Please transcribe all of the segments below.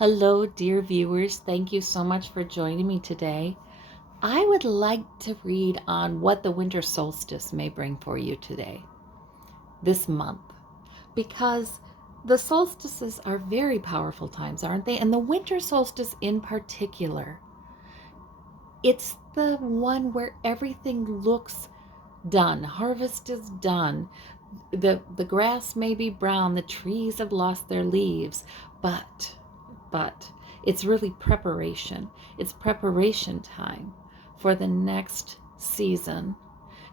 Hello, dear viewers. Thank you so much for joining me today. I would like to read on what the winter solstice may bring for you today, this month, because the solstices are very powerful times, aren't they? And the winter solstice in particular, it's the one where everything looks done. Harvest is done. The grass may be brown, the trees have lost their leaves, but it's really preparation. It's preparation time for the next season.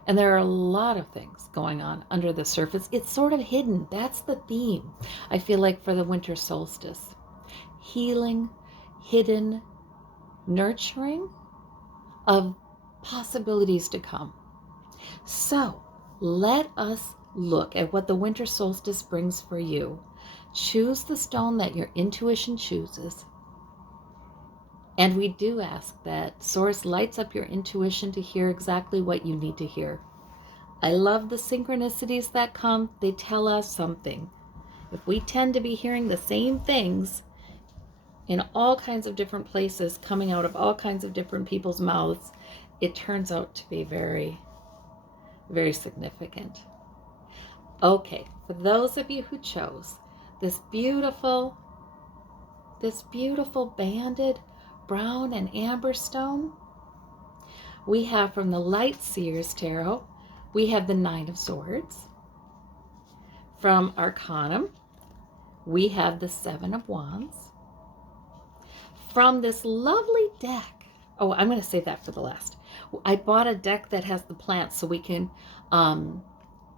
And there are a lot of things going on under the surface. It's sort of hidden. That's the theme, I feel like, for the winter solstice. Healing, hidden, nurturing of possibilities to come. So let us look at what the winter solstice brings for you. Choose the stone that your intuition chooses. And we do ask that Source lights up your intuition to hear exactly what you need to hear. I love the synchronicities that come. They tell us something. If we tend to be hearing the same things in all kinds of different places, coming out of all kinds of different people's mouths, it turns out to be very, very significant. Okay, for those of you who chose this beautiful banded brown and amber stone, we have from the Light Seers Tarot, we have the Nine of Swords. From Arcanum, we have the Seven of Wands. From this lovely deck, oh, I'm going to save that for the last. I bought a deck that has the plants so we can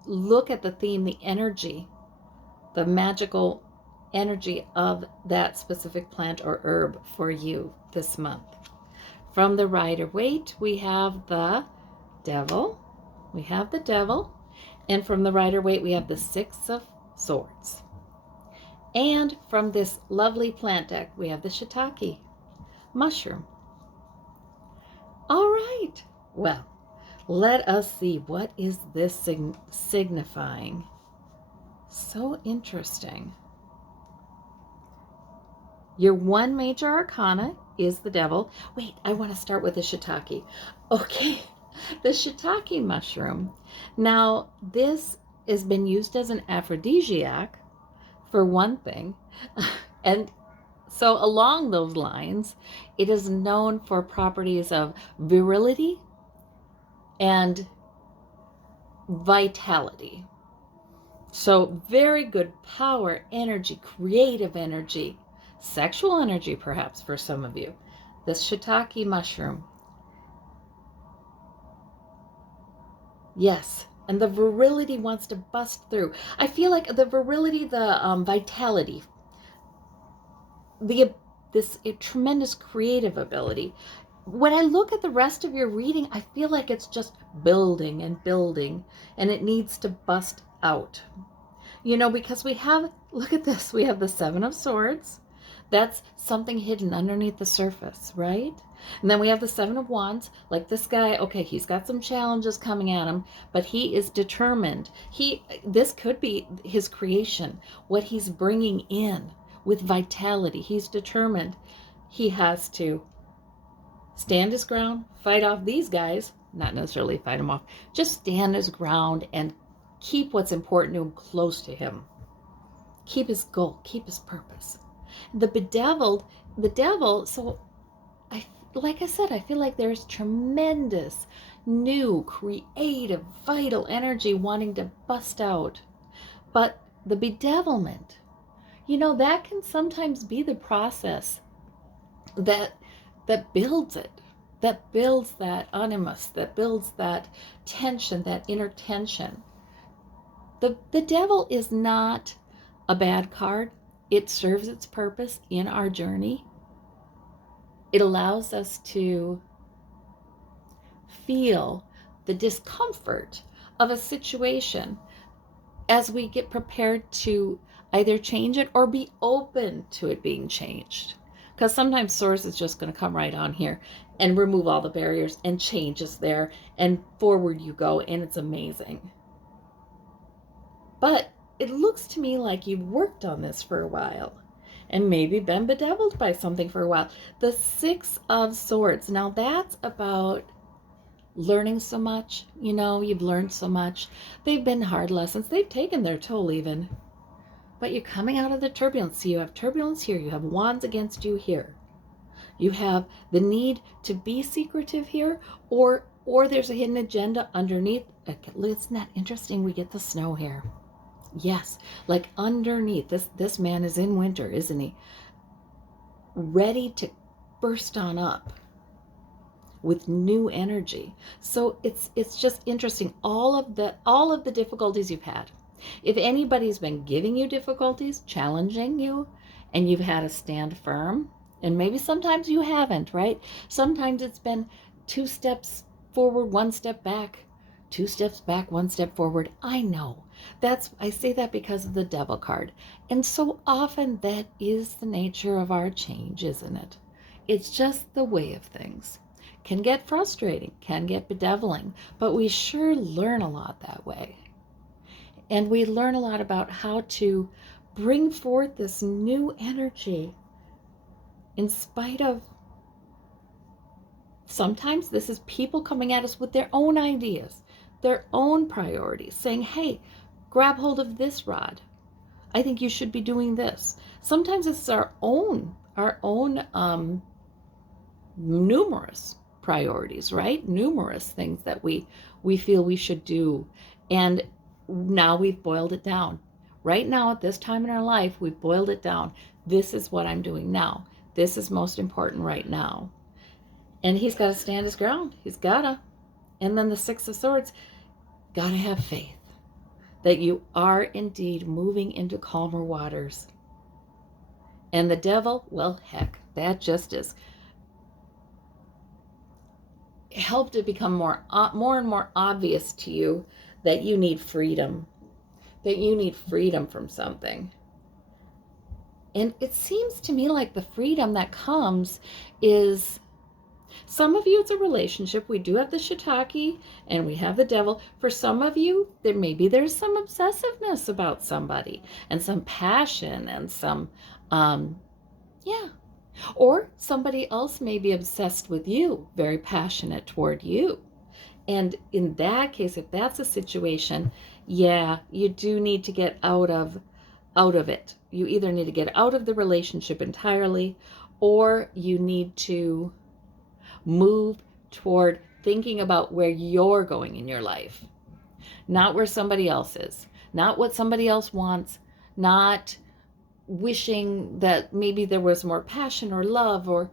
look at the theme, the energy, the magical energy of that specific plant or herb for you this month. From the Rider-Waite, we have the Devil. We have the Devil. And from the Rider-Waite, we have the Six of Swords. And from this lovely plant deck, we have the shiitake mushroom. All right. Well, let us see, what is this signifying? So interesting. Your one major arcana is the Devil. Wait, I want to start with the shiitake. Okay, the shiitake mushroom. Now, this has been used as an aphrodisiac, for one thing. And so along those lines, it is known for properties of virility and vitality. So very good power, energy, creative energy, sexual energy perhaps for some of you. This shiitake mushroom. Yes, and the virility wants to bust through. I feel like the virility, the vitality, this tremendous creative ability. When I look at the rest of your reading, I feel like it's just building and building, and it needs to bust out. You know, because we have, look at this, we have the Seven of Swords. That's something hidden underneath the surface, right? And then we have the Seven of Wands, like this guy. Okay, he's got some challenges coming at him, but he is determined. This could be his creation, what he's bringing in with vitality. He's determined. He has to stand his ground, fight off these guys, not necessarily fight them off, just stand his ground and keep what's important to him close to him. Keep his goal, keep his purpose. The devil, so like I said, I feel like there's tremendous new, creative, vital energy wanting to bust out. But the bedevilment, you know, that can sometimes be the process that builds it, that builds that animus, that builds that tension, that inner tension. The devil is not a bad card. It serves its purpose in our journey. It allows us to feel the discomfort of a situation as we get prepared to either change it or be open to it being changed. Because sometimes Source is just going to come right on here and remove all the barriers, and change is there, and forward you go, and it's amazing. But it looks to me like you've worked on this for a while. and maybe been bedeviled by something for a while. The Six of Swords. Now that's about learning so much. You know, you've learned so much. They've been hard lessons. They've taken their toll even. But you're coming out of the turbulence. So you have turbulence here. You have wands against you here. You have the need to be secretive here, or there's a hidden agenda underneath. Isn't that interesting? We get the snow here. Yes, like underneath. This man is in winter, isn't he? Ready to burst on up with new energy. So it's just interesting. All of the difficulties you've had. If anybody's been giving you difficulties, challenging you, and you've had to stand firm, and maybe sometimes you haven't, right? Sometimes it's been 2 steps forward, 1 step back, 2 steps back, 1 step forward. I know. I say that because of the Devil card. And so often that is the nature of our change, isn't it? It's just the way of things. Can get frustrating, can get bedeviling, but we sure learn a lot that way. And we learn a lot about how to bring forth this new energy in spite of, sometimes this is people coming at us with their own ideas, their own priorities, saying, hey, grab hold of this rod. I think you should be doing this. Sometimes it's our own numerous priorities, right? Numerous things that we feel we should do. And now we've boiled it down. Right now, at this time in our life, we've boiled it down. This is what I'm doing now. This is most important right now. And he's got to stand his ground. He's got to. And then the Six of Swords, got to have faith that you are indeed moving into calmer waters. And the Devil, well, heck, that just is helped it become more and more obvious to you that you need freedom, from something. And it seems to me like the freedom that comes is, some of you it's a relationship. We do have the shiitake and we have the Devil. For some of you, there's some obsessiveness about somebody and some passion and some, or somebody else may be obsessed with you, very passionate toward you. And in that case, if that's a situation, yeah, you do need to get out of it. You either need to get out of the relationship entirely, or you need to move toward thinking about where you're going in your life, not where somebody else is, not what somebody else wants, not wishing that maybe there was more passion or love or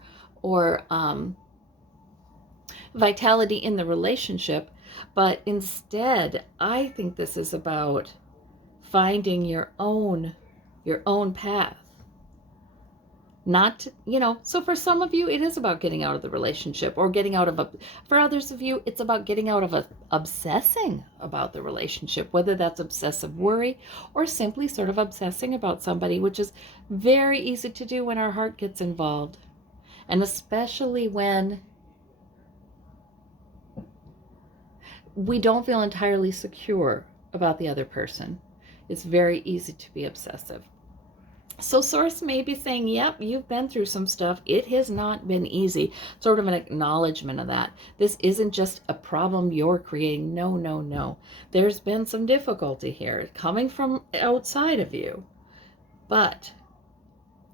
vitality in the relationship, but instead, I think this is about finding your own path. Not, so for some of you, it is about getting out of the relationship or getting out of for others of you, it's about getting out of obsessing about the relationship, whether that's obsessive worry or simply sort of obsessing about somebody, which is very easy to do when our heart gets involved. And especially when we don't feel entirely secure about the other person, it's very easy to be obsessive. So Source may be saying, yep, you've been through some stuff. It has not been easy. Sort of an acknowledgement of that. This isn't just a problem you're creating. No, no, no. There's been some difficulty here coming from outside of you. But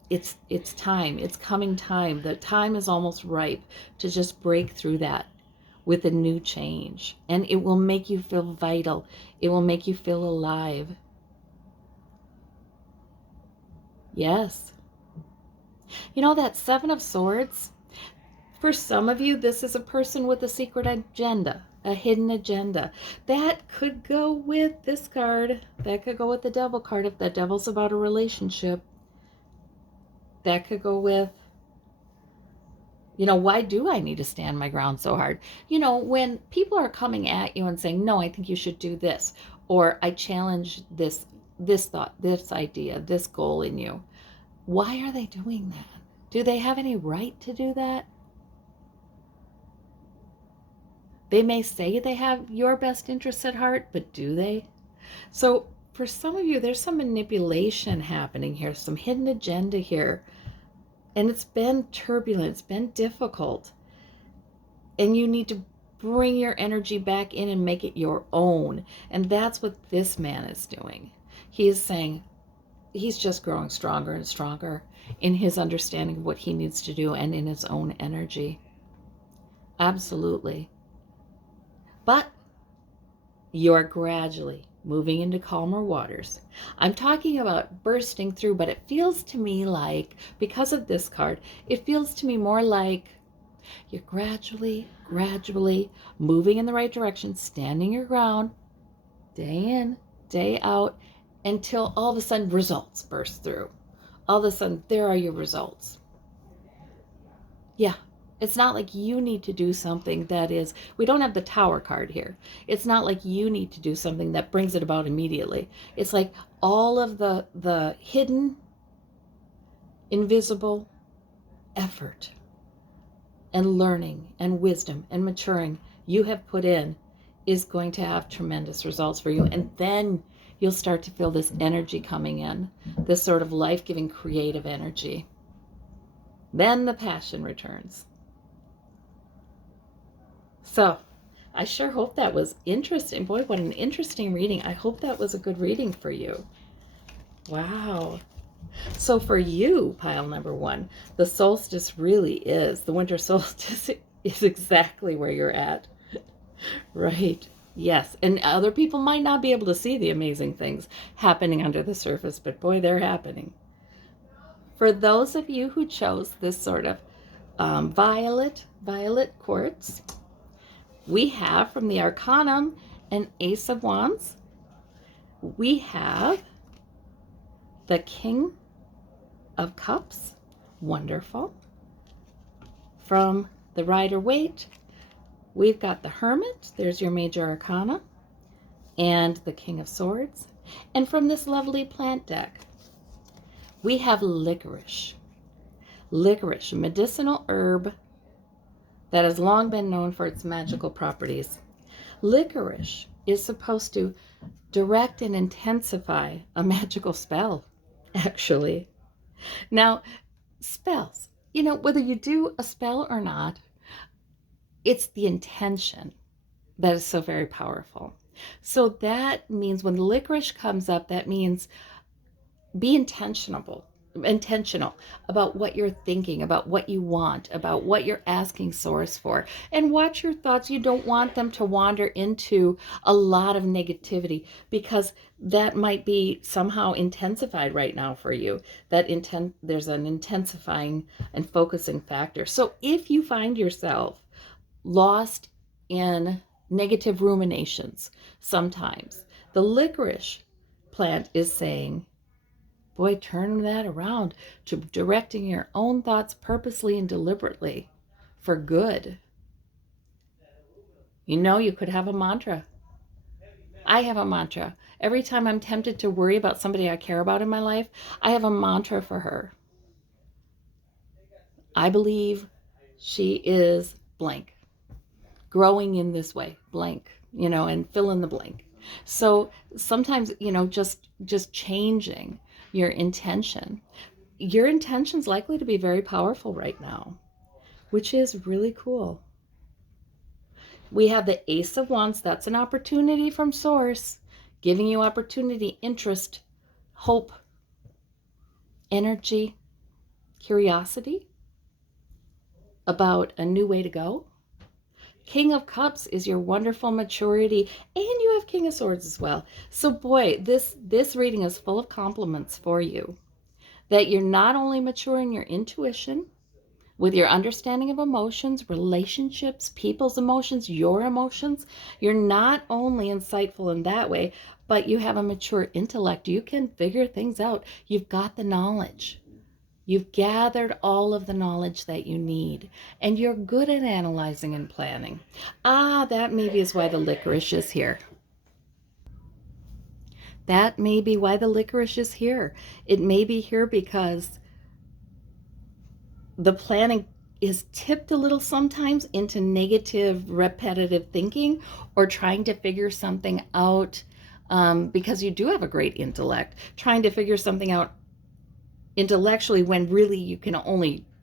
it's time. It's coming time. The time is almost ripe to just break through that with a new change. And it will make you feel vital. It will make you feel alive. Yes. That Seven of Swords, for some of you, this is a person with a secret agenda, a hidden agenda. That could go with this card. That could go with the Devil card if the Devil's about a relationship. That could go with, why do I need to stand my ground so hard? When people are coming at you and saying, no, I think you should do this, or I challenge this thought, this idea, this goal in you. Why are they doing that? Do they have any right to do that? They may say they have your best interests at heart, but do they? So for some of you, there's some manipulation happening here, some hidden agenda here. And it's been turbulent, it's been difficult. And you need to bring your energy back in and make it your own. And that's what this man is doing. He is saying he's just growing stronger and stronger in his understanding of what he needs to do and in his own energy. Absolutely. But you're gradually moving into calmer waters. I'm talking about bursting through, but it feels to me like, because of this card, it feels to me more like you're gradually moving in the right direction, standing your ground, day in, day out, until all of a sudden results burst through. All of a sudden, there are your results. Yeah. It's not like you need to do something that is, we don't have the Tower card here. It's not like you need to do something that brings it about immediately. It's like all of the hidden, invisible effort and learning and wisdom and maturing you have put in is going to have tremendous results for you. And then you'll start to feel this energy coming in, this sort of life-giving creative energy. Then the passion returns. So I sure hope that was interesting. Boy, what an interesting reading. I hope that was a good reading for you. Wow. So for you, pile number one, the solstice really is, the winter solstice is exactly where you're at. Right. Yes. And other people might not be able to see the amazing things happening under the surface, but boy, they're happening. For those of you who chose this sort of violet quartz, we have from the Arcanum an Ace of Wands. We have the King of Cups. Wonderful. From the Rider-Waite, we've got the Hermit. There's your Major Arcana. And the King of Swords. And from this lovely plant deck, we have licorice. Licorice, a medicinal herb that has long been known for its magical properties. Licorice is supposed to direct and intensify a magical spell, actually. Now, spells, whether you do a spell or not, it's the intention that is so very powerful. So that means when licorice comes up, that means be intentional about what you're thinking, about what you want, about what you're asking source for, and watch your thoughts. You don't want them to wander into a lot of negativity, because that might be somehow intensified right now for you. There's an intensifying and focusing factor. So if you find yourself lost in negative ruminations, sometimes the licorice plant is saying, boy, turn that around to directing your own thoughts purposely and deliberately for good. You could have a mantra. I have a mantra. Every time I'm tempted to worry about somebody I care about in my life, I have a mantra for her. I believe she is blank, growing in this way, blank, and fill in the blank. So sometimes, just changing your intention. Your intention's likely to be very powerful right now, which is really cool. We have the Ace of Wands. That's an opportunity from Source, giving you opportunity, interest, hope, energy, curiosity about a new way to go. King of Cups is your wonderful maturity, and you have King of Swords as well. So boy, this reading is full of compliments for you. That you're not only mature in your intuition, with your understanding of emotions, relationships, people's emotions, your emotions, you're not only insightful in that way, but you have a mature intellect. You can figure things out. You've got the knowledge. You've gathered all of the knowledge that you need, and you're good at analyzing and planning. That maybe is why the licorice is here. That may be why the licorice is here. It may be here because the planning is tipped a little sometimes into negative, repetitive thinking, or trying to figure something out because you do have a great intellect, trying to figure something out intellectually when really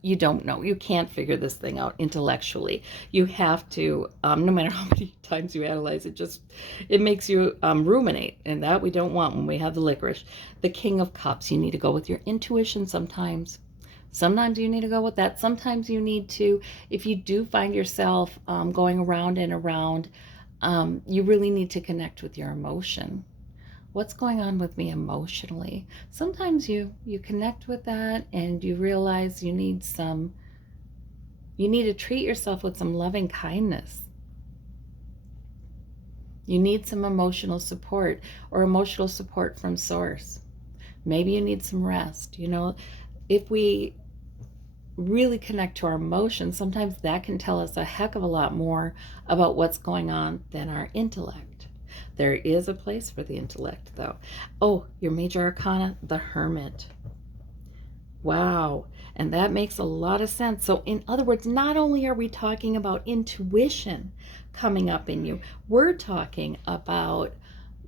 you don't know. You can't figure this thing out intellectually. You have to, no matter how many times you analyze it, it makes you ruminate, and that we don't want when we have the licorice. The King of Cups, you need to go with your intuition sometimes. Sometimes you need to go with that. Sometimes you need to, if you do find yourself going around and around, you really need to connect with your emotion. What's going on with me emotionally? Sometimes you connect with that and you realize you need to treat yourself with some loving kindness. You need some emotional support, or emotional support from source. Maybe you need some rest. If we really connect to our emotions, sometimes that can tell us a heck of a lot more about what's going on than our intellect. There is a place for the intellect, though. Oh, your major arcana, the Hermit. Wow. And that makes a lot of sense. So in other words, not only are we talking about intuition coming up in you, we're talking about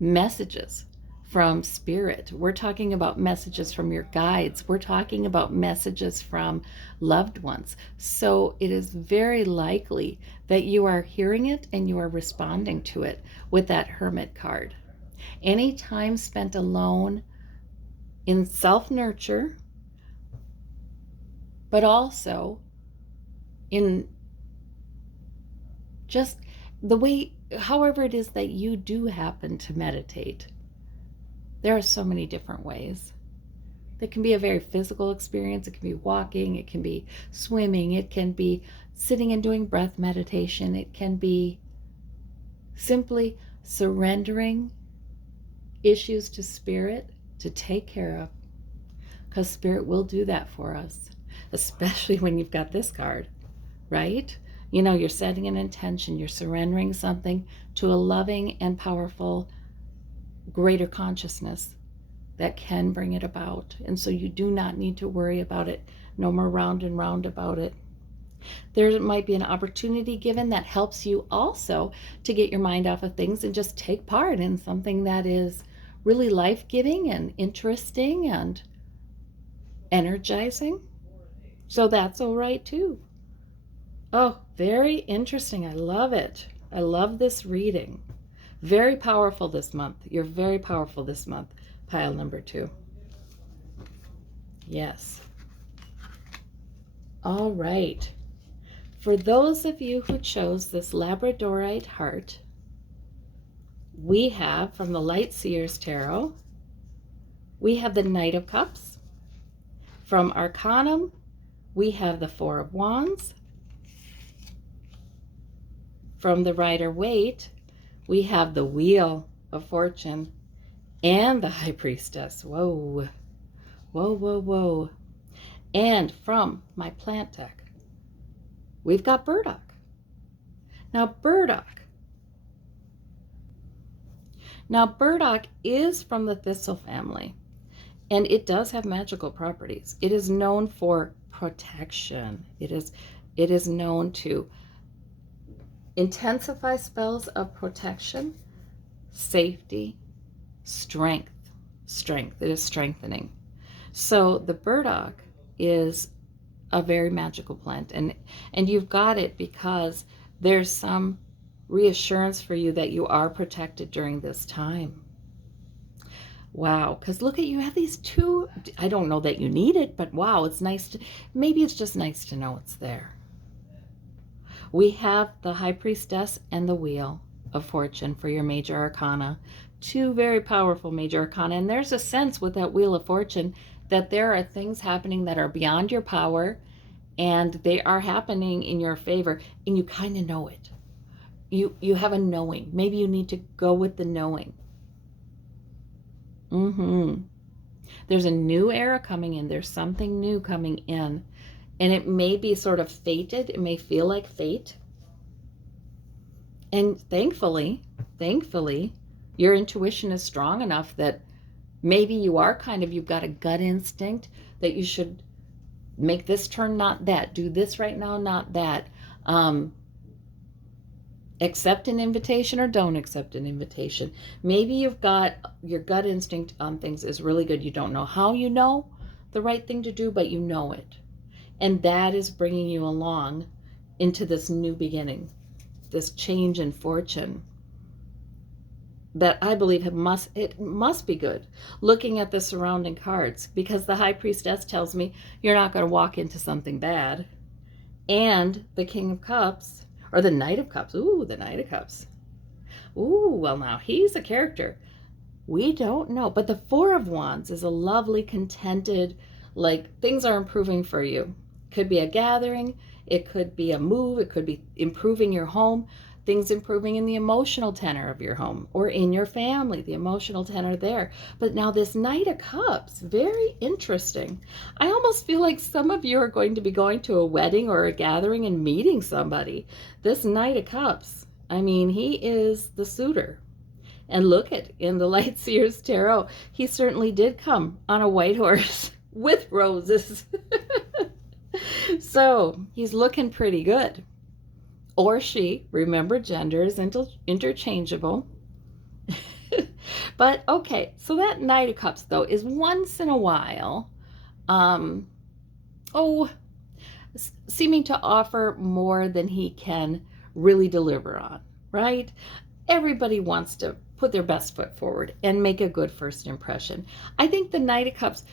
messages from spirit. We're talking about messages from your guides. We're talking about messages from loved ones. So it is very likely that you are hearing it and you are responding to it with that Hermit card. Any time spent alone in self-nurture, but also in just the way, however it is that you do happen to meditate. There are so many different ways. It can be a very physical experience. It can be walking. It can be swimming. It can be sitting and doing breath meditation. It can be simply surrendering issues to spirit to take care of, because spirit will do that for us, especially when you've got this card, right? You're setting an intention. You're surrendering something to a loving and powerful greater consciousness that can bring it about. And so you do not need to worry about it. No more round and round about it. There might be an opportunity given that helps you also to get your mind off of things and just take part in something that is really life-giving and interesting and energizing. So that's all right too. Oh, very interesting. I love it. I love this reading. Very powerful this month. You're very powerful this month. Pile number 2. Yes. All right. For those of you who chose this labradorite heart, we have from the Light Seers Tarot, we have the Knight of Cups. From Arcanum, we have the Four of Wands. From the Rider-Waite, we have the Wheel of Fortune and the High Priestess. Whoa, whoa, whoa, whoa. And from my plant deck, we've got burdock. Now, burdock is from the thistle family, and it does have magical properties. It is known for protection. It is known to intensify spells of protection, safety, strength. It is strengthening. So the burdock is a very magical plant, and you've got it because there's some reassurance for you that you are protected during this time. Wow, because look at you have these two. I don't know that you need it, but wow, it's nice to, maybe it's just nice to know it's there. We have the High Priestess and the Wheel of Fortune for your major arcana. 2 very powerful major arcana. And there's a sense with that Wheel of Fortune that there are things happening that are beyond your power, and they are happening in your favor, and you kind of know it. You have a knowing. Maybe you need to go with the knowing. There's a new era coming in. There's something new coming in. And it may be sort of fated. It may feel like fate. And thankfully, your intuition is strong enough that maybe you are you've got a gut instinct that you should make this turn, not that. Do this right now, not that. And Accept an invitation or don't accept an invitation. Maybe you've got your gut instinct on things is really good. You don't know how you know the right thing to do, but you know it. And that is bringing you along into this new beginning, this change in fortune that I believe it must be good. Looking at the surrounding cards, because the High Priestess tells me you're not going to walk into something bad. And the King of Cups, or the Knight of Cups. Ooh, the Knight of Cups. Ooh, well now, he's a character. We don't know. But the Four of Wands is a lovely, contented, like things are improving for you. Could be a gathering. It could be a move. It could be improving your home. Things improving in the emotional tenor of your home or in your family, the emotional tenor there. But now this Knight of Cups, very interesting. I almost feel like some of you are going to be going to a wedding or a gathering and meeting somebody. This Knight of Cups, I mean, he is the suitor. And look at, in the Light Seers Tarot, he certainly did come on a white horse with roses. So he's looking pretty good. Or she, remember gender is interchangeable. But okay, so that Knight of Cups though is once in a while, seeming to offer more than he can really deliver on, right? Everybody wants to put their best foot forward and make a good first impression. I think the Knight of Cups,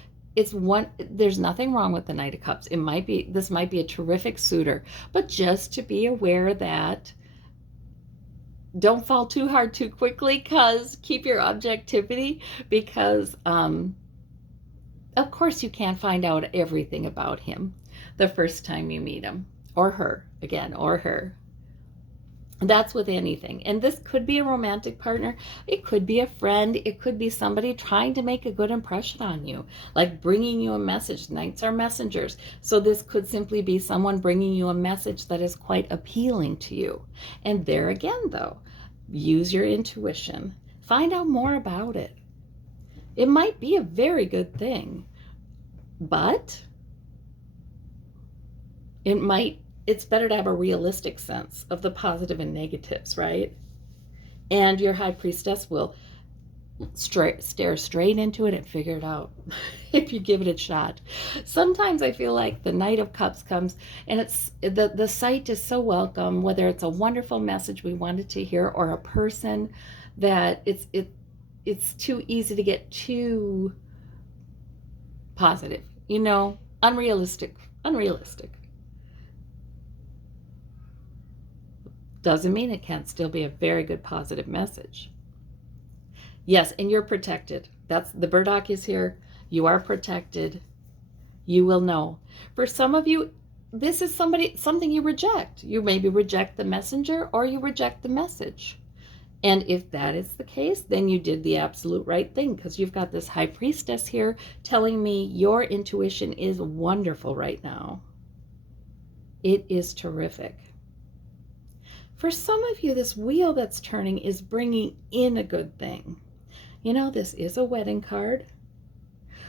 there's nothing wrong with the Knight of Cups. This might be a terrific suitor, but just to be aware that don't fall too hard too quickly, because keep your objectivity, because of course you can't find out everything about him the first time you meet him, or her, again, or her. That's with anything. And this could be a romantic partner. It could be a friend. It could be somebody trying to make a good impression on you, like bringing you a message. Knights are messengers. So this could simply be someone bringing you a message that is quite appealing to you. And there again, though, use your intuition. Find out more about it. It might be a very good thing, but it's better to have a realistic sense of the positive and negatives, right? And your High Priestess will stare straight into it and figure it out if you give it a shot. Sometimes I feel like the Knight of Cups comes and it's the sight is so welcome, whether it's a wonderful message we wanted to hear or a person that it's too easy to get too positive, unrealistic. Doesn't mean it can't still be a very good positive message. Yes, and you're protected. That's the burdock is here. You are protected. You will know. For some of you, this is something you reject. You maybe reject the messenger or you reject the message. And if that is the case, then you did the absolute right thing, because you've got this High Priestess here telling me your intuition is wonderful right now. It is terrific. For some of you, this wheel that's turning is bringing in a good thing. This is a wedding card,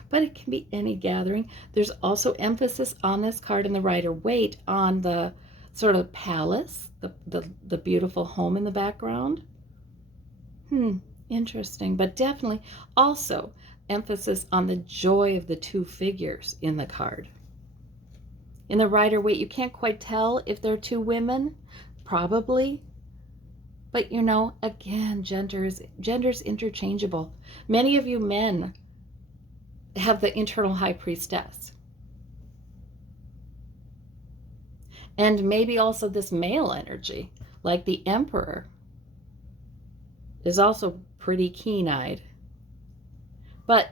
but it can be any gathering. There's also emphasis on this card in the Rider-Waite on the sort of palace, the beautiful home in the background. Interesting, but definitely also emphasis on the joy of the two figures in the card. In the Rider-Waite, you can't quite tell if they're two women. Probably. But again, gender's interchangeable. Many of you men have the internal High Priestess. And maybe also this male energy, like the Emperor, is also pretty keen-eyed. But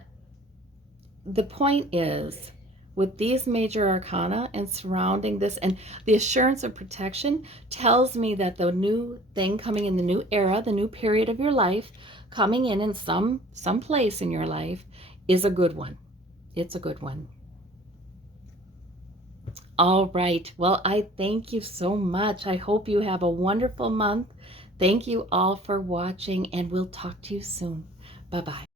the point is, with these major arcana and surrounding this, and the assurance of protection tells me that the new thing coming in, the new era, the new period of your life, coming in some place in your life, is a good one. It's a good one. All right. Well, I thank you so much. I hope you have a wonderful month. Thank you all for watching, and we'll talk to you soon. Bye-bye.